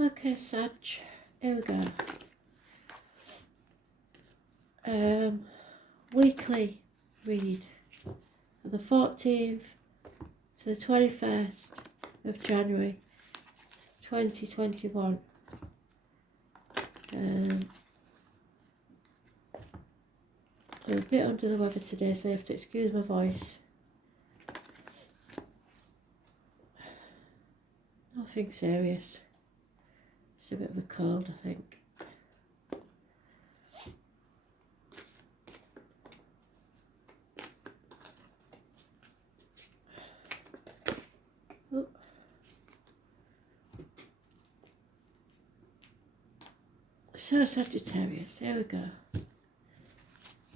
Okay, Sag, here we go. Weekly read for the 14th to the 21st of January 2021. I'm a bit under the weather today, so you have to excuse my voice. Nothing serious. It's a bit of a cold, I think. Oh. So Sagittarius, here we go.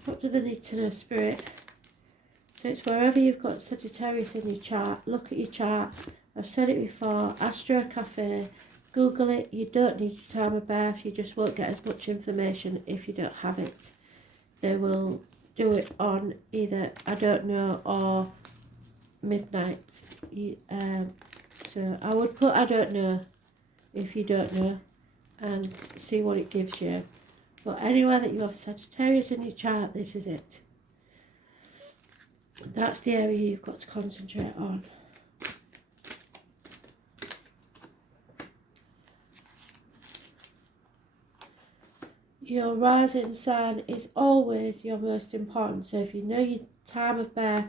What do they need to know, Spirit? So it's wherever you've got Sagittarius in your chart, look at your chart. I've said it before, Astro Cafe, Google it. You don't need your time of birth, you just won't get as much information if you don't have it. They will do it on either I don't know or midnight. So I would put I don't know if you don't know and see what it gives you. But anywhere that you have Sagittarius in your chart, this is it. That's the area you've got to concentrate on. Your rising sign is always your most important. So if you know your time of birth,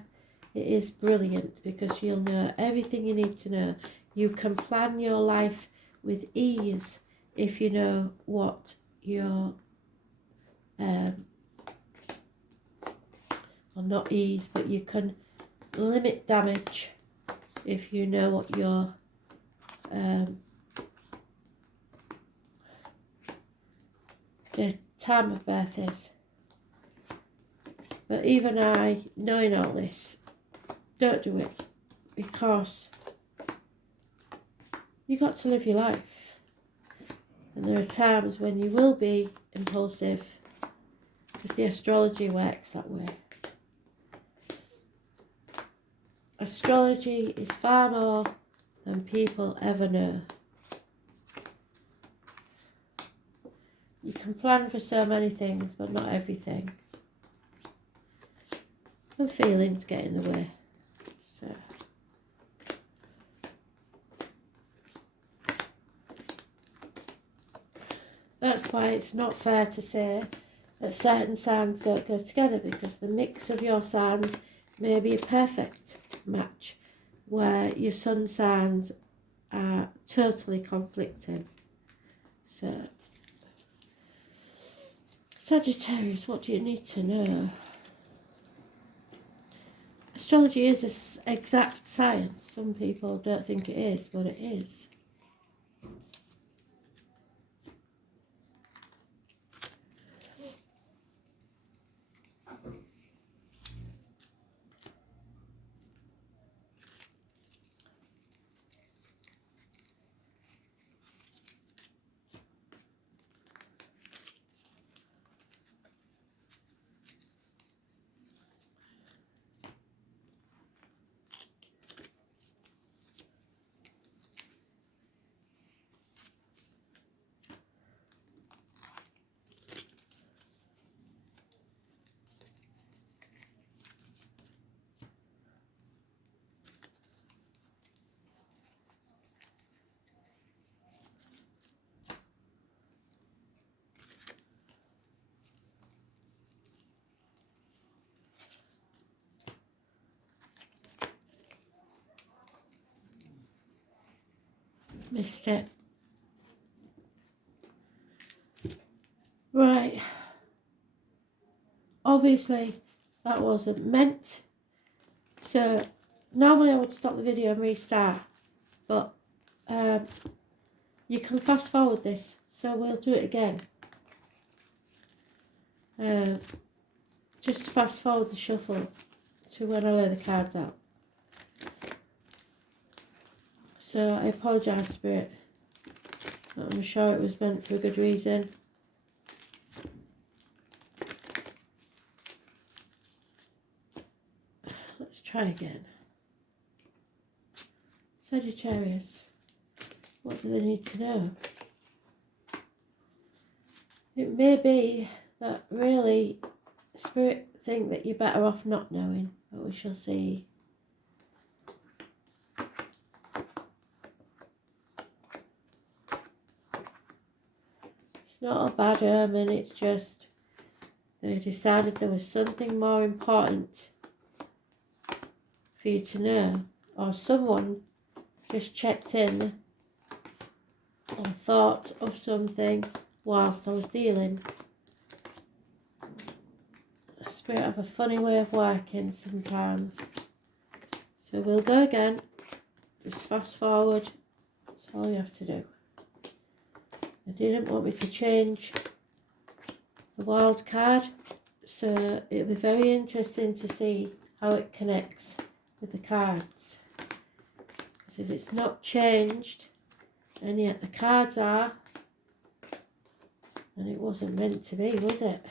it is brilliant because you'll know everything you need to know. You can plan your life with ease if you know what your well, not ease, but you can limit damage if you know what your the time of birth is. But even I, knowing all this, don't do it because you got to live your life, and there are times when you will be impulsive because the astrology works that way. Astrology is far more than people ever know. You can plan for so many things, but not everything. And feelings get in the way. So that's why it's not fair to say that certain signs don't go together, because the mix of your signs may be a perfect match where your sun signs are totally conflicting. So Sagittarius, what do you need to know? Astrology is an exact science. Some people don't think it is, but it is. Missed it. Right. Obviously, that wasn't meant. So, normally I would stop the video and restart. But you can fast forward this. So, we'll do it again. Just fast forward the shuffle to when I lay the cards out. So I apologise, Spirit. I'm sure it was meant for a good reason. Let's try again. Sagittarius, what do they need to know? It may be that really Spirit think that you're better off not knowing, but we shall see. It's not a bad omen, it's just they decided there was something more important for you to know, or someone just checked in or thought of something whilst I was dealing. Spirit have a funny way of working sometimes. So we'll go again. Just fast forward. That's all you have to do. I didn't want me to change the wild card, so it'll be very interesting to see how it connects with the cards. Because if it's not changed, and yet the cards are, and it wasn't meant to be, was it?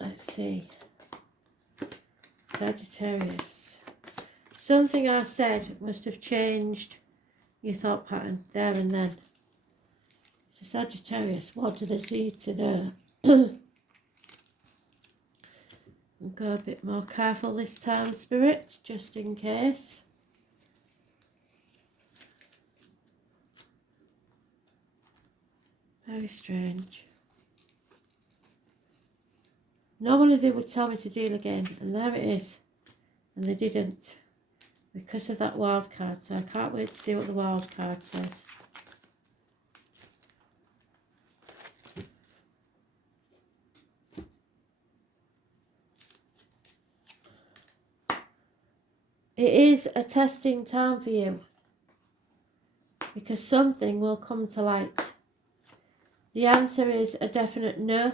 Let's see. Sagittarius. Something I said must have changed your thought pattern there and then. So Sagittarius, what do they need to know? I'll go a bit more careful this time, Spirit, just in case. Very strange. Normally they would tell me to deal again, and there it is. And they didn't, because of that wild card. So I can't wait to see what the wild card says. It is a testing time for you, because something will come to light. The answer is a definite no.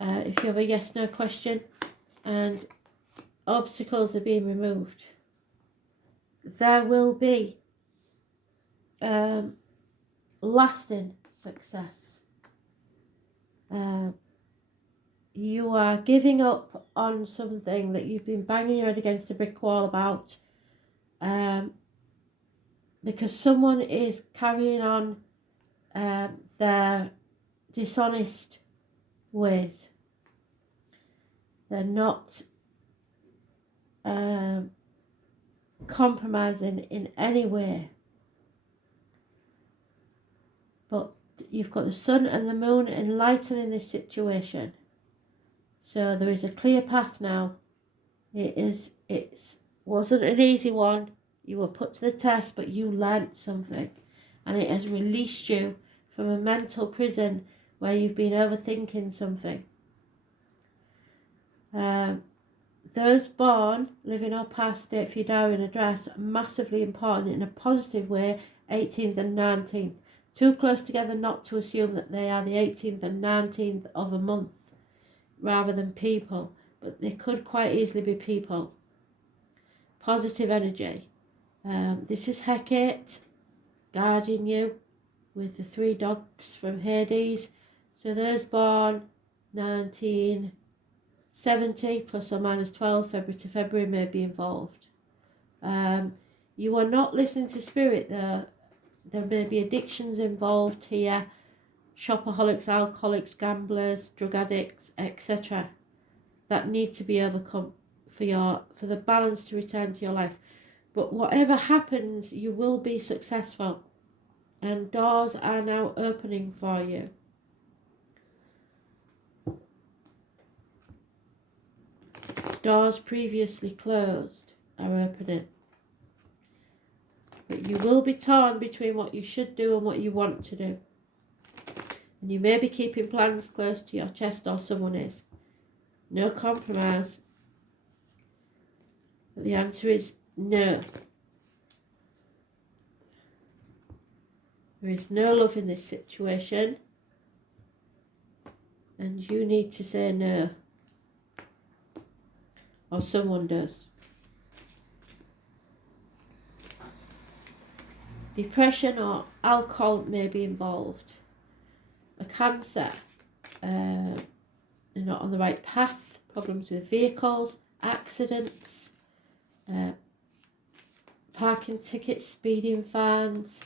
If you have a yes/no question, and obstacles are being removed, there will be lasting success. You are giving up on something that you've been banging your head against a brick wall about, because someone is carrying on their dishonest ways. They're not compromising in any way. But you've got the sun and the moon enlightening this situation. So there is a clear path now. It wasn't an easy one. You were put to the test, but you learnt something. And it has released you from a mental prison where you've been overthinking something. Those born, living or past date for your diary and address, massively important in a positive way, 18th and 19th. Too close together not to assume that they are the 18th and 19th of a month rather than people, but they could quite easily be people. Positive energy. This is Hecate guarding you with the 3 dogs from Hades. So those born 1970 plus or minus 12, February to February, may be involved. You are not listening to Spirit though. There may be addictions involved here. Shopaholics, alcoholics, gamblers, drug addicts, etc. that need to be overcome for the balance to return to your life. But whatever happens, you will be successful. And doors are now opening for you. Doors previously closed are opening. But you will be torn between what you should do and what you want to do. And you may be keeping plans close to your chest, or someone is. No compromise. But the answer is no. There is no love in this situation. And you need to say no. Or someone does. Depression or alcohol may be involved. A cancer. You're not on the right path. Problems with vehicles. Accidents. Parking tickets. Speeding fines.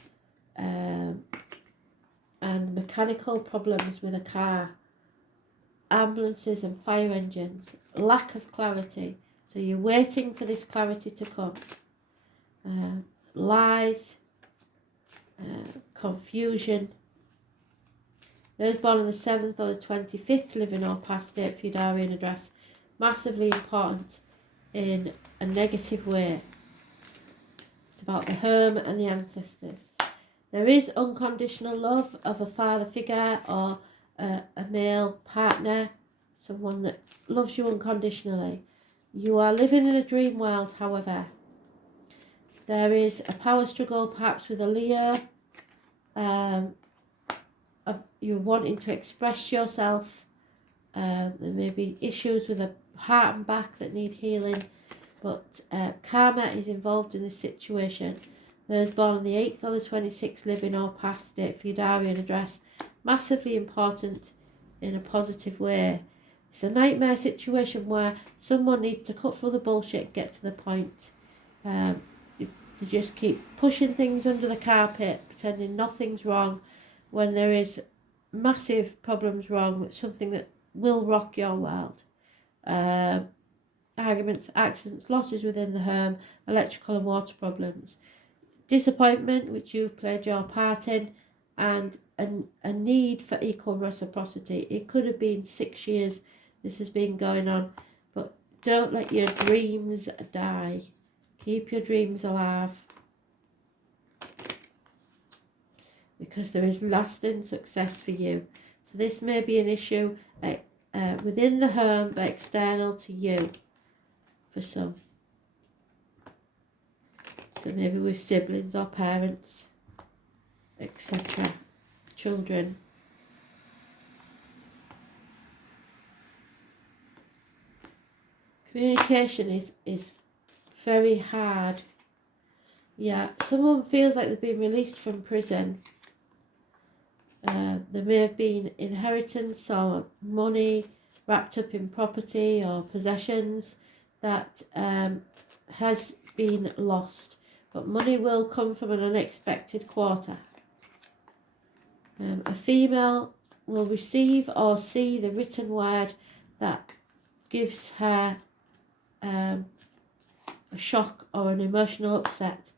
and mechanical problems with a car, ambulances and fire engines, lack of clarity. So you're waiting for this clarity to come. Lies, confusion. Those born on the 7th or the 25th living or past date for your diary and address, massively important in a negative way. It's about the home and the ancestors. There is unconditional love of a father figure or a male partner, someone that loves you unconditionally. You are living in a dream world, however. There is a power struggle, perhaps with a Leo. You're wanting to express yourself. There may be issues with the heart and back that need healing, but karma is involved in this situation. Those born on the 8th or the 26th living or past date for your diary and address, massively important in a positive way. It's a nightmare situation where someone needs to cut through the bullshit and get to the point. They just keep pushing things under the carpet, pretending nothing's wrong, when there is massive problems wrong with something that will rock your world. Arguments, accidents, losses within the home, electrical and water problems, disappointment which you've played your part in, and a need for equal reciprocity. It could have been 6 years this has been going on, but don't let your dreams die. Keep your dreams alive, because there is lasting success for you. So this may be an issue within the home but external to you for some. So maybe with siblings or parents, etc. Children. Communication is very hard. Yeah, someone feels like they've been released from prison. There may have been inheritance or money wrapped up in property or possessions that has been lost. But money will come from an unexpected quarter. A female will receive or see the written word that gives her a shock or an emotional upset.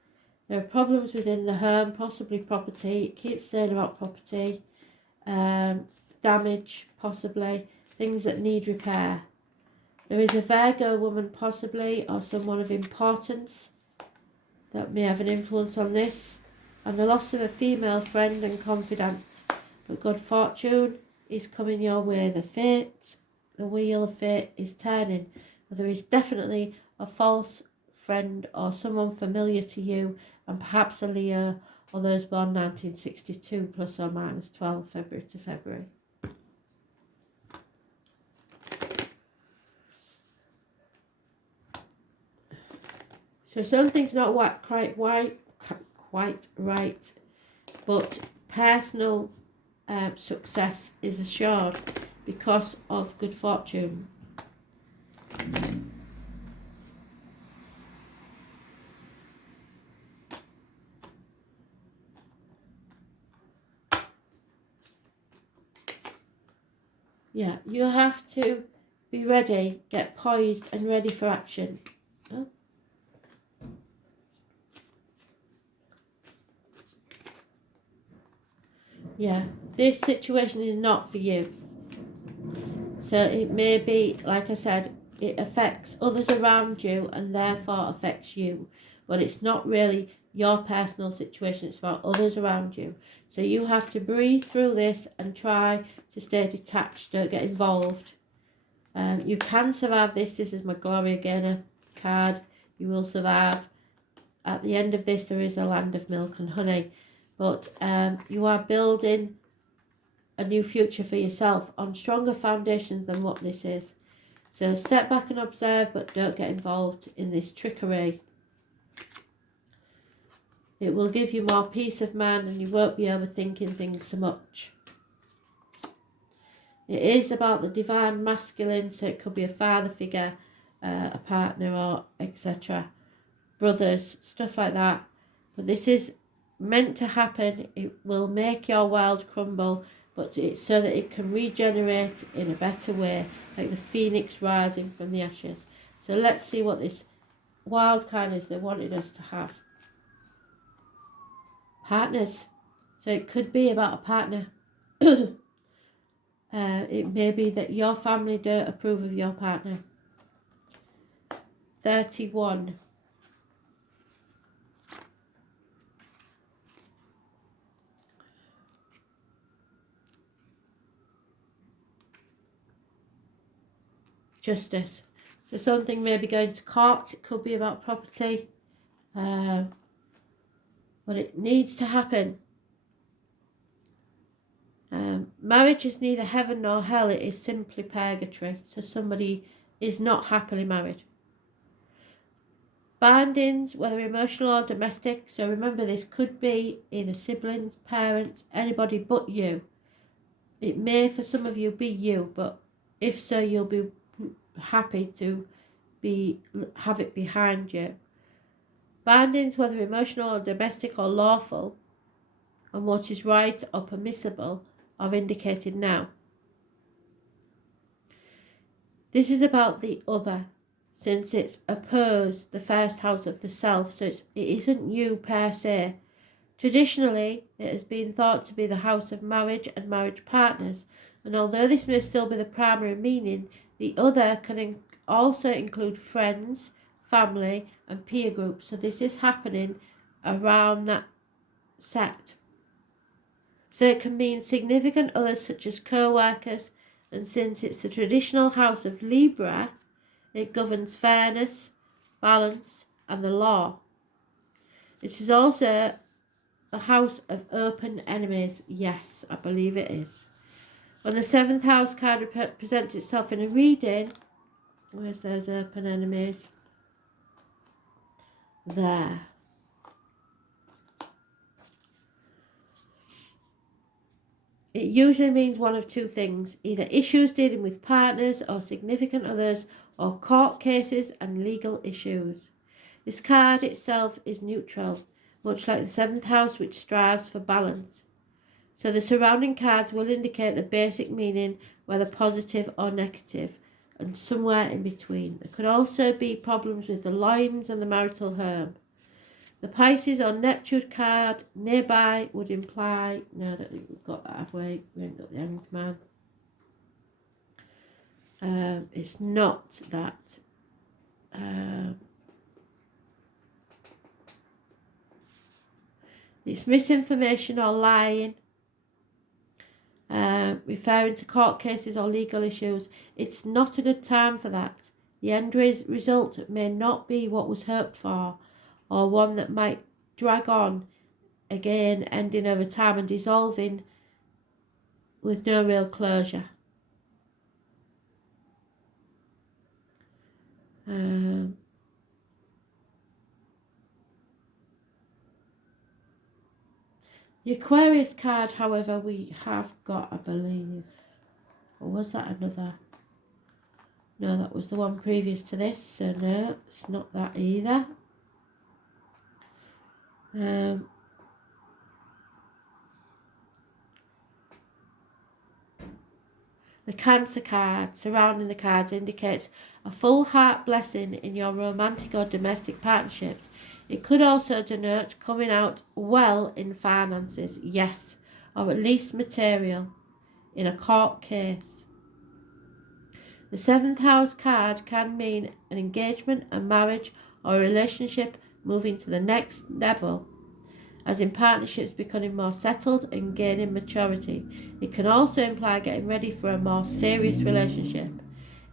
There are problems within the home, possibly property. It keeps saying about property. Damage, possibly. Things that need repair. There is a Virgo woman, possibly, or someone of importance that may have an influence on this. And the loss of a female friend and confidant. But good fortune is coming your way. The wheel of fate is turning. But there is definitely a false friend or someone familiar to you, and perhaps a Leo or those born 1962 plus or minus 12 February to February. So something's not quite right, but personal success is assured because of good fortune. Yeah, you have to be ready, get poised and ready for action. Oh. Yeah, this situation is not for you. So it may be, like I said, it affects others around you and therefore affects you. But it's not really your personal situation, it's about others around you. So you have to breathe through this and try to stay detached, don't get involved. You can survive this. This is my Gloria Gaynor card. You will survive. At the end of this, there is a land of milk and honey. But you are building a new future for yourself on stronger foundations than what this is. So step back and observe, but don't get involved in this trickery. It will give you more peace of mind and you won't be overthinking things so much. It is about the divine masculine, so it could be a father figure, a partner or etc. Brothers, stuff like that. But this is meant to happen. It will make your world crumble, but it's so that it can regenerate in a better way, like the phoenix rising from the ashes. So let's see what this wild card is they wanted us to have. Partners. So it could be about a partner. It may be that your family don't approve of your partner. 31. Justice. So something may be going to court. It could be about property. But it needs to happen. Marriage is neither heaven nor hell. It is simply purgatory. So somebody is not happily married. Bindings, whether emotional or domestic. So remember, this could be either siblings, parents, anybody but you. It may for some of you be you, but if so, you'll be happy to have it behind you. Bindings, whether emotional or domestic or lawful, and what is right or permissible are indicated now. This is about the other, since it's opposed the first house of the self, so it isn't you per se. Traditionally, it has been thought to be the house of marriage and marriage partners, and although this may still be the primary meaning, the other can also include friends, family, and peer groups. So this is happening around that set. So it can mean significant others such as co-workers, and since it's the traditional house of Libra, it governs fairness, balance, and the law. It is also the house of open enemies. Yes, I believe it is. When the 7th house card presents itself in a reading, where's those open enemies? There. It usually means one of two things, either issues dealing with partners or significant others, or court cases and legal issues. This card itself is neutral, much like the 7th house, which strives for balance. So the surrounding cards will indicate the basic meaning, whether positive or negative, and somewhere in between. There could also be problems with the lines and the marital home. The Pisces or Neptune card nearby would imply... No, I don't think we've got that, have we? We haven't got the Hanged Man. It's not that. It's misinformation or lying, referring to court cases or legal issues. It's not a good time for that. The end result may not be what was hoped for, or one that might drag on, again ending over time and dissolving with no real closure. The Aquarius card, however, we have got, I believe. Or was that another? No, that was the one previous to this, so no, it's not that either. The Cancer card surrounding the cards indicates a full heart blessing in your romantic or domestic partnerships. It could also denote coming out well in finances, yes, or at least material, in a court case. The 7th house card can mean an engagement, a marriage, or a relationship moving to the next level, as in partnerships becoming more settled and gaining maturity. It can also imply getting ready for a more serious relationship.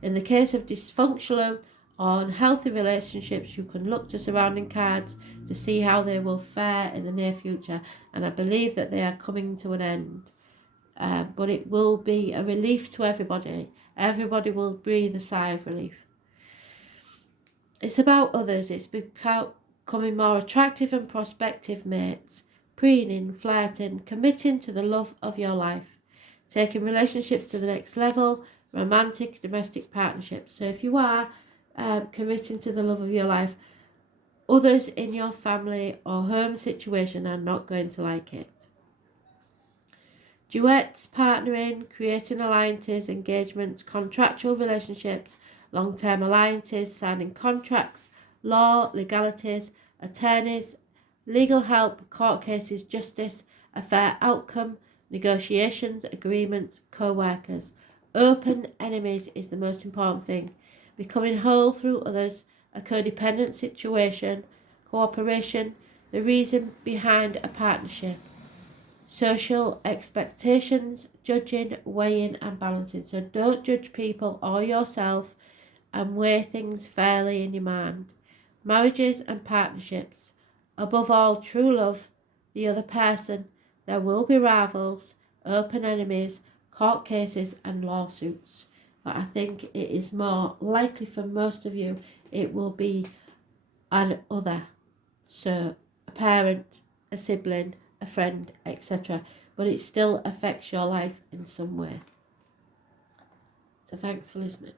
In the case of dysfunctional or unhealthy relationships, you can look to surrounding cards to see how they will fare in the near future, and I believe that they are coming to an end. But it will be a relief to everybody. Everybody will breathe a sigh of relief. It's about others. It's about becoming more attractive and prospective mates, preening, flirting, committing to the love of your life, taking relationships to the next level, romantic, domestic partnerships. So if you are committing to the love of your life, Others in your family or home situation are not going to like it. Duets, partnering, creating alliances, engagements, contractual relationships, long-term alliances, signing contracts, law, legalities, attorneys, legal help, court cases, justice, a fair outcome, negotiations, agreements, co-workers. Open enemies is the most important thing. Becoming whole through others, a codependent situation, cooperation, the reason behind a partnership. Social expectations, judging, weighing and balancing. So don't judge people or yourself and weigh things fairly in your mind. Marriages and partnerships. Above all, true love, the other person. There will be rivals, open enemies, court cases and lawsuits. But I think it is more likely for most of you it will be an other. So a parent, a sibling, a friend, etc. But it still affects your life in some way. So thanks for listening.